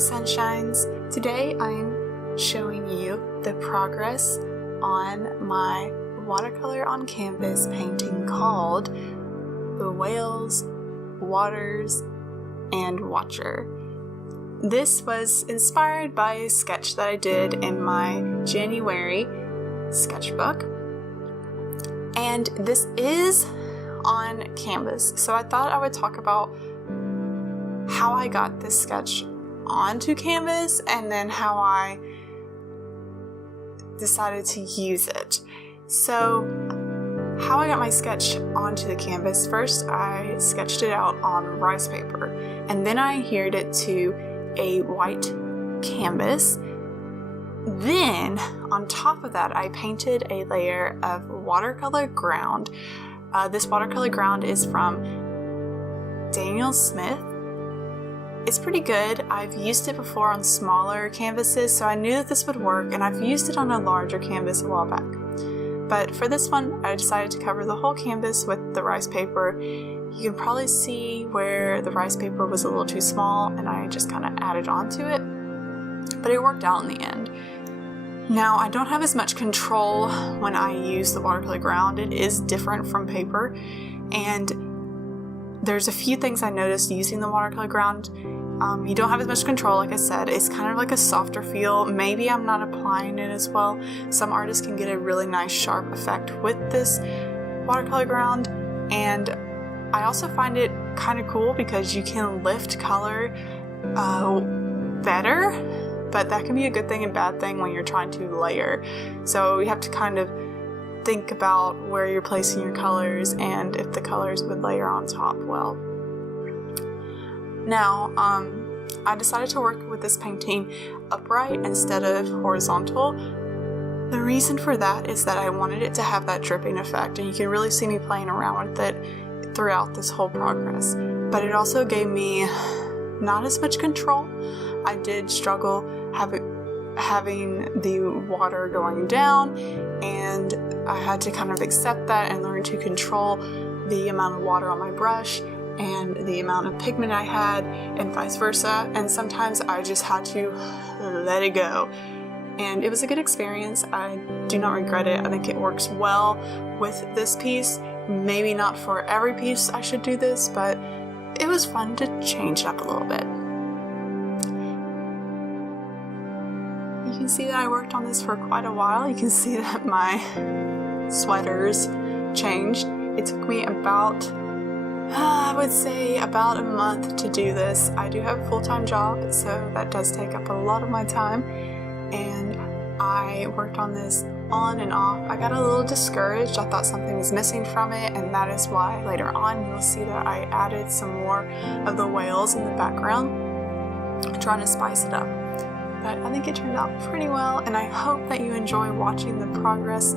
Sunshines! Today I'm showing you the progress on my watercolor on canvas painting called The Whales, Waters, and Watcher. This was inspired by a sketch that I did in my January sketchbook, and this is on canvas, so I thought I would talk about how I got this sketch onto canvas and then how I decided to use it. So how I got my sketch onto the canvas: first I sketched it out on rice paper, and then I adhered it to a white canvas. Then on top of that I painted a layer of watercolor ground. This watercolor ground is from Daniel Smith. It's pretty good. I've used it before on smaller canvases, so I knew that this would work, and I've used it on a larger canvas a while back. But for this one, I decided to cover the whole canvas with the rice paper. You can probably see where the rice paper was a little too small, and I just kind of added onto it, but it worked out in the end. Now, I don't have as much control when I use the watercolor ground. It is different from paper, and there's a few things I noticed using the watercolor ground. You don't have as much control, like I said. It's kind of like a softer feel. Maybe I'm not applying it as well. Some artists can get a really nice sharp effect with this watercolor ground, and I also find it kind of cool because you can lift color better, but that can be a good thing and bad thing when you're trying to layer. So you have to kind of think about where you're placing your colors and if the colors would layer on top well. Now, I decided to work with this painting upright instead of horizontal. The reason for that is that I wanted it to have that dripping effect, and you can really see me playing around with it throughout this whole progress. But it also gave me not as much control. I did struggle having the water going down, and I had to kind of accept that and learn to control the amount of water on my brush and the amount of pigment I had, and vice versa. And sometimes I just had to let it go, and it was a good experience. I do not regret it. I think it works well with this piece. Maybe not for every piece I should do this, but it was fun to change it up a little bit. You can see that I worked on this for quite a while. You can see that my sweaters changed. It took me about, I would say about a month to do this. I do have a full-time job, so that does take up a lot of my time, and I worked on this on and off. I got a little discouraged. I thought something was missing from it, and that is why later on you'll see that I added some more of the whales in the background, trying to spice it up. But I think it turned out pretty well, and I hope that you enjoy watching the progress.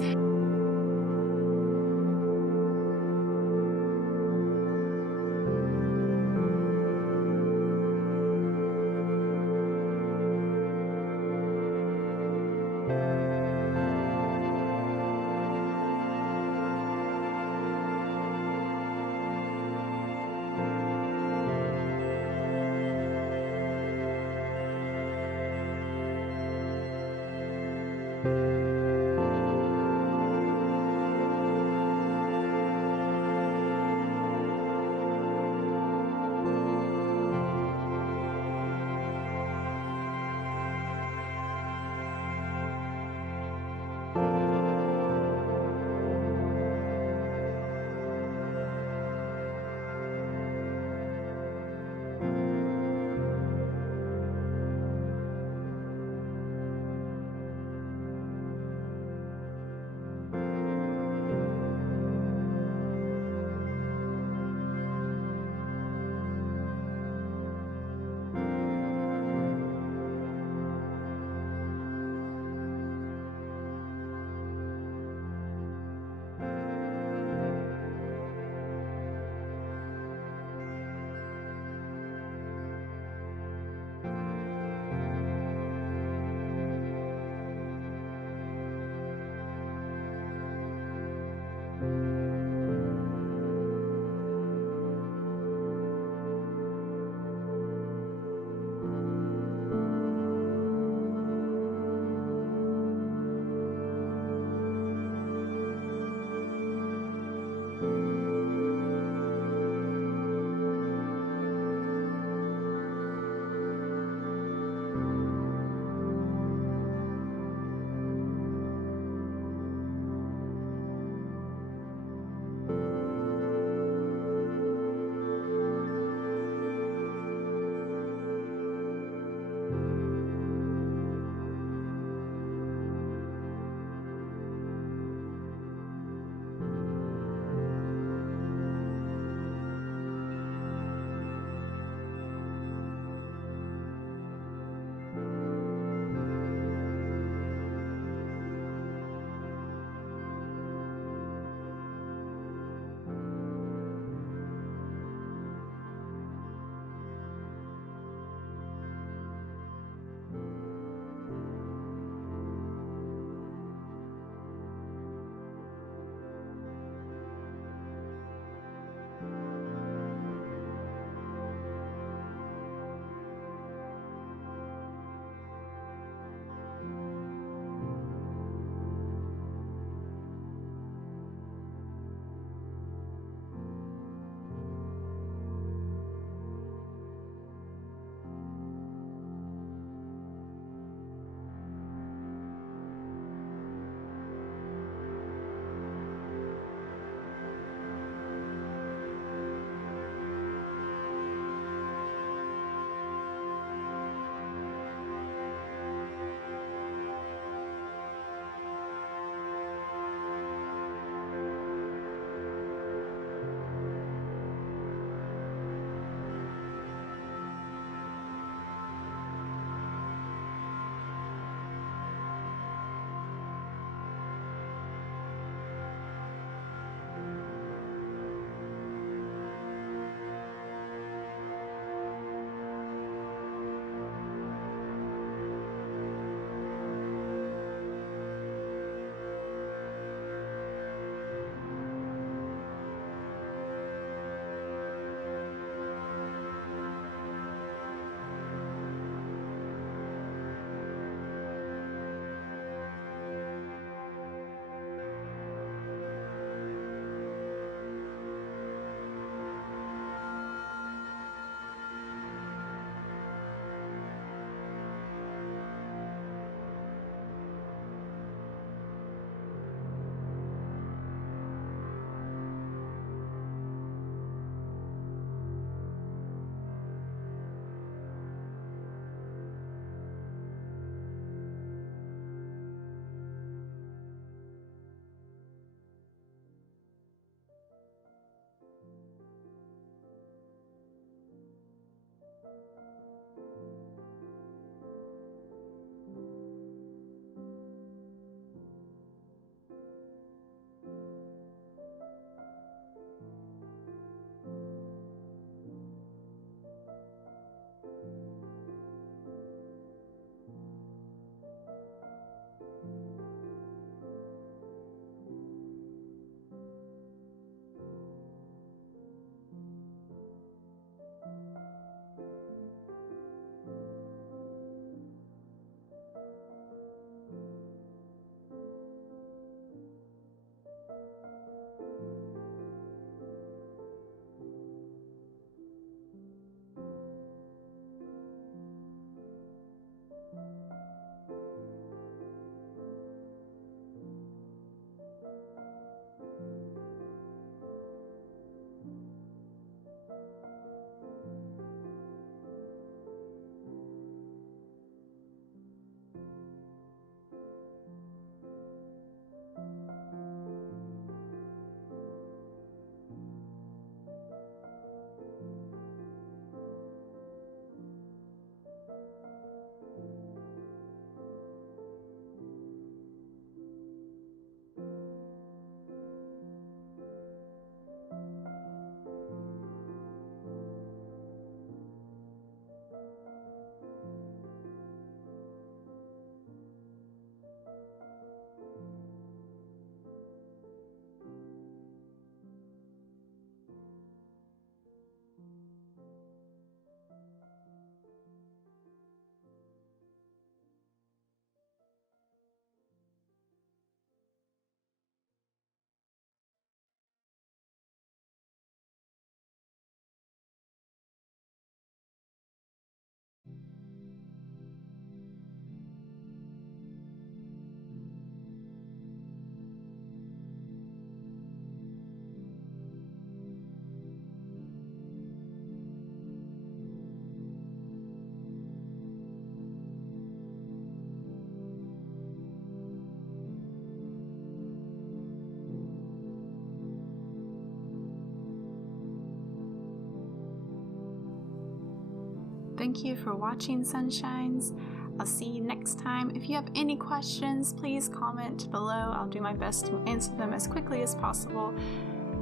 thank you for watching, Sunshines. I'll see you next time. If you have any questions, please comment below. I'll do my best to answer them as quickly as possible.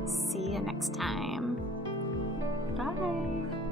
See you next time. Bye.